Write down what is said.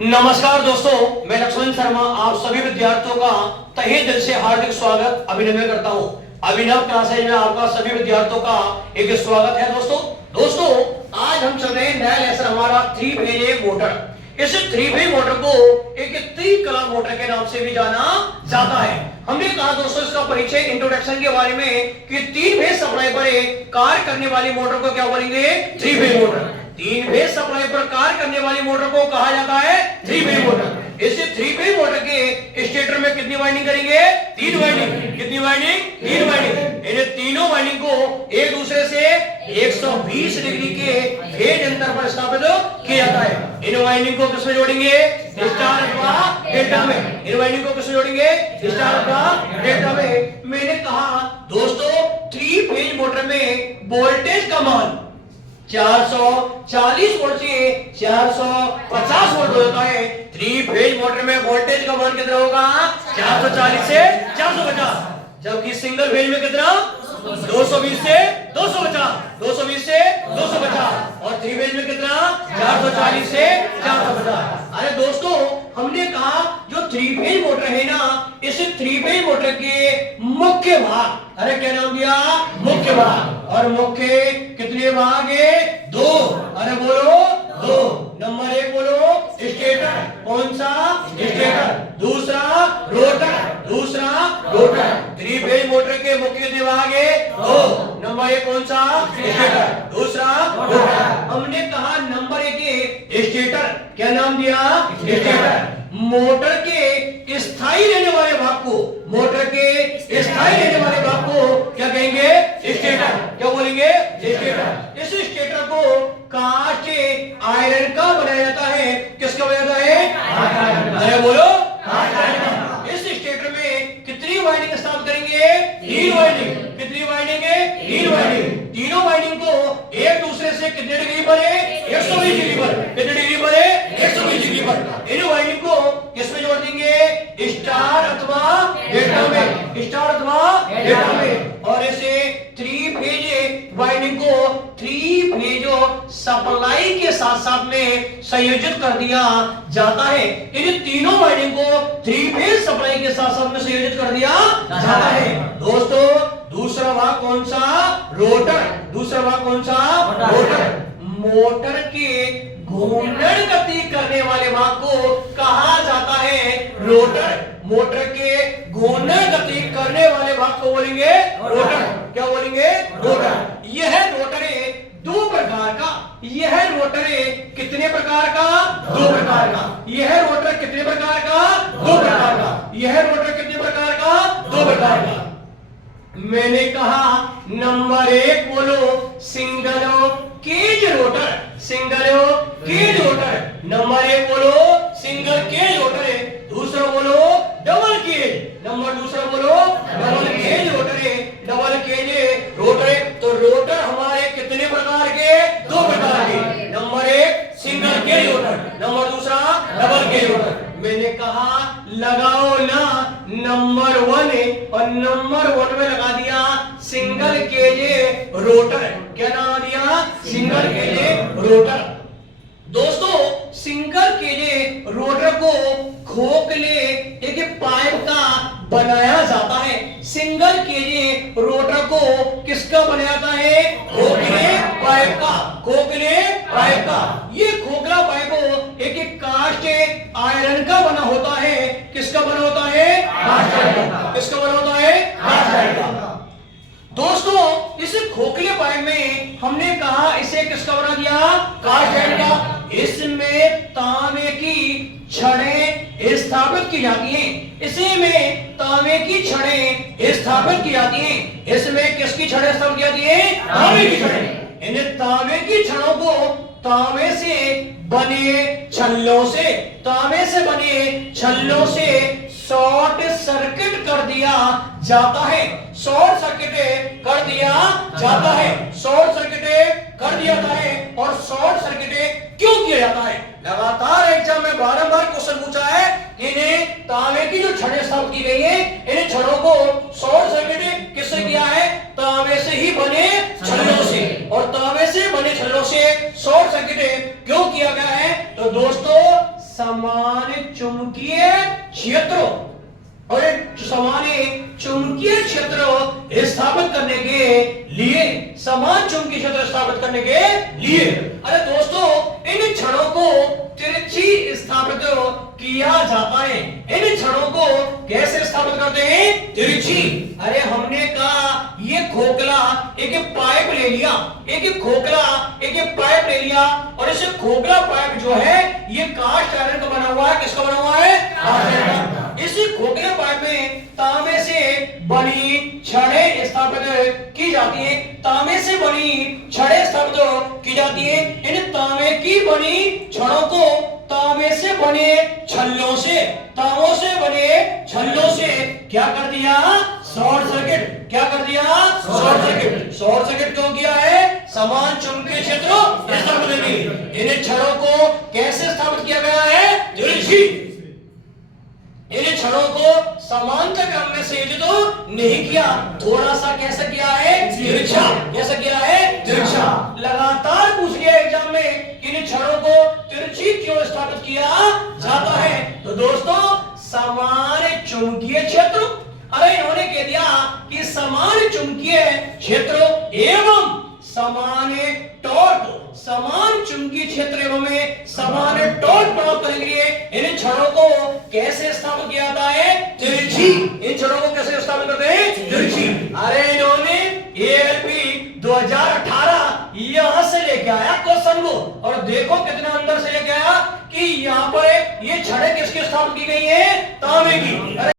नमस्कार दोस्तों, मैं लक्ष्मण शर्मा आप सभी विद्यार्थियों का तहे दिल से हार्दिक स्वागत अभिनंदन करता हूं। अभिनव क्लासेज में आपका सभी विद्यार्थियों का एक स्वागत है। दोस्तों आज हम चल रहे हैं नया लेसन हमारा 3 फेज मोटर। इस 3 फेज मोटर को एक त्रिकला मोटर के नाम से भी जाना जाता है। हमने कहा दोस्तों इसका परिचय इंट्रोडक्शन के बारे में कि 3 फेज सप्लाई पर कार्य करने वाली मोटर को क्या बोलेंगे? 3 फेज मोटर। 3 फेज सप्लाई पर कार्य करने वाली मोटर को कहा जाता है 3 फेज मोटर। इस 3 फेज मोटर के स्टेटर में कितनी वाइंडिंग करेंगे? 3 वाइंडिंग। कितनी वाइंडिंग? 3 वाइंडिंग। इन तीनों वाइंडिंग को एक दूसरे से 120 डिग्री के फेज अंतर पर स्थापित किया जाता है। इन वाइंडिंग को किसमें जोड़ेंगे? स्टार अथवा डेल्टा में। इन वाइंडिंग को किसमें जोड़ेंगे? स्टार अथवा डेल्टा में। मैंने कहा दोस्तों 3 फेज मोटर में वोल्टेज का मान 440 वोल्ट से 450 वोल्ट होता है। 3 फेज मोटर में वोल्टेज का मान कितना होगा? 440 से 450। जबकि सिंगल फेज में कितना? 220 से 250, 220 से 250। और 3 फेज में कितना? 440 से 450। अरे दोस्तों हमने कहा जो 3 फेज मोटर है ना, इस 3 फेज मोटर के मुख्य भाग, अरे क्या नाम दिया? मुख्य भाग। और मुख्य कितने भाग है? 2। अरे बोलो 2। नंबर 1 बोलो स्टेटर। कौन सा? स्टेटर। दूसरा रोटर। दूसरा रोटर। 3 फेज मोटर के मुख्य कितने भाग है? 2। नंबर 1 कौन सा? स्टेटर। दूसरा रोटर। हमने कहा नंबर 1 स्टेटर, क्या नाम दिया? स्टेटर। मोटर के स्थायी रहने वाले भाग को, मोटर के स्थायी रहने वाले भाग को क्या कहेंगे? स्टेटर। क्या बोलेंगे? स्टेटर। इस स्टेटर को कांच आयरन का बनाया जाता है। किसका बनाया जाता है? अरे बोलो इस स्टेटर में कितनी वाइंडिंग स्थापित करेंगे? 3 वाइंडिंग। कितनी वाइंडिंग है? 3 वाइंडिंग। तीनों वाइंडिंग को एक दूसरे से कितने डिग्री पर है? 120 डिग्री पर। कितने डिग्री पर है? 120 डिग्री पर। इन वाइंडिंग को किसमें जोड़ देंगे? स्टार अथवा डेल्टा में। स्टार अथवा डेल्टा में। और ऐसे 3 फेज वाइंडिंग को 3 फेज सप्लाई के साथ साथ में संयोजित कर दिया जाता है। इन तीनों वाइंडिंग को 3 फेज सप्लाई के साथ साथ में संयोजित कर दिया जाता है। दोस्तों दूसरा भाग कौन सा? रोटर। दूसरा भाग कौन सा? रोटर। मोटर के घूर्णन गति करने वाले भाग को कहा जाता है रोटर। मोटर के घूर्णन गति करने वाले भाग को बोलेंगे रोटर। क्या बोलेंगे? रोटर। यह रोटर है 2 प्रकार का। यह रोटर है कितने प्रकार का? 2 प्रकार का। यह रोटर कितने प्रकार का? 2 प्रकार का। यह रोटर कितने प्रकार का? 2 प्रकार का। मैंने कहा नंबर 1 बोलो single cage rotor. Single cage rotor. Number 1 बोलो सिंगल केज रोटर है। दूसरा बोलो डबल केज। नंबर दूसरा बोलो डबल केज रोटर है। डबल केज रोटर है। तो रोटर हमारे कितने प्रकार के? 2 प्रकार के। Number 1 single cage rotor. Number दूसरा डबल केज रोटर। मैंने कहा लगाओ ना नंबर 1 और नंबर 1 में लगा दिया सिंगल केज रोटर। क्या नाम दिया? Single cage rotor. दोस्तों सिंगल केज रोटर को खोखले एक पाइप का बनाया जाता है। सिंगल केज रोटर को किसका बनाया जाता है? खोखले पाइप का। खोखले पाइप का। ये खोखला पाइप एक कास्ट आयरन का बना होता है। किसका बना होता है? कास्ट आयरन का। किसका बना होता है? कास्ट आयरन का। दोस्तों इस खोखले पाइप में हमने कहा इसे किसका बना दिया? कास्ट आयरन का। इसमें तांबे की छड़ें स्थापित की जाती हैं। इसमें तांबे की छड़ें स्थापित की जाती हैं। इसमें किसकी छड़ें स्थापित की जाती हैं? तांबे की छड़ें। इन तांबे की छड़ों को तांबे से बने छल्लों से, तांबे से बने छल्लों से शॉर्ट सर्किट कर दिया जाता है। शॉर्ट सर्किट कर दिया जाता है। शॉर्ट सर्किट कर दिया जाता है। और शॉर्ट सर्किट क्यों किया जाता है? लगातार एग्जाम में बारंबार क्वेश्चन पूछा है। इन्हें तांबे की जो छड़ें स्थापित की गई है, इन छड़ों को शॉर्ट सर्किट किससे किया है? तांबे से ही बने छल्लों से। और तांबे से बने छल्लों से शॉर्ट सर्किट क्यों किया गया है? दोस्तों समान चुंबकीय क्षेत्र और समान चुंबकीय क्षेत्र स्थापित करने के लिए, समान चुंबकीय क्षेत्र स्थापित करने के लिए, अरे दोस्तों इन क्षणों को तिरछी स्थापित किया जाता है। इन क्षणों को कैसे स्थापित करते हैं? तिरछी। अरे हमने कहा ये खोखला एक पाइप ले लिया, एक खोखला एक पाइप ले लिया, और इस खोखला पाइप जो है ये कास्ट आयरन का बना हुआ है। किसका बना हुआ है? Cast iron. इस खोखले पाइप में तांबे से बनी छड़ें स्थापित की जाती है, तांबे से बनी छड़ें स्थापित की जाती है। इन तांबे की बनी छड़ों को तांबे से बने छल्लों से, तांबों से बने छल्लों से क्या कर दिया? Short circuit. क्या कर दिया? Short circuit. शॉर्ट सर्किट क्यों किया है? समान चुंबकीय क्षेत्र स्थापित करने के लिए। इन छड़ों को कैसे स्थापित किया गया है? तिरछी। इन छड़ों को समांतर क्रम में संयोजित तो नहीं किया, थोड़ा सा कैसा किया है? तिरछा। कैसा किया है? तिरछा। लगातार पूछ लिया एग्जाम में कि इन छड़ों को तिरछी क्यों स्थापित किया जाता है? तो दोस्तों समान चुंबकीय क्षेत्र, अरे इन्होंने कह दिया कि समान चुंबकीय क्षेत्र एवं समान टॉर्क, समान चुंबकीय क्षेत्र एवं समान टॉर्क प्राप्त करने के लिए इन छड़ों को कैसे स्थापित किया जाता है? तिरछी। इन छड़ों को कैसे स्थापित करते हैं? तिरछी। अरे इन्होंने ALP 2018 यहां से लेके आया क्वेश्चन को, और देखो कितना अंदर से लेके आया कि यहां पर ये छड़ें किसकी स्थापित की गई है? तांबे की।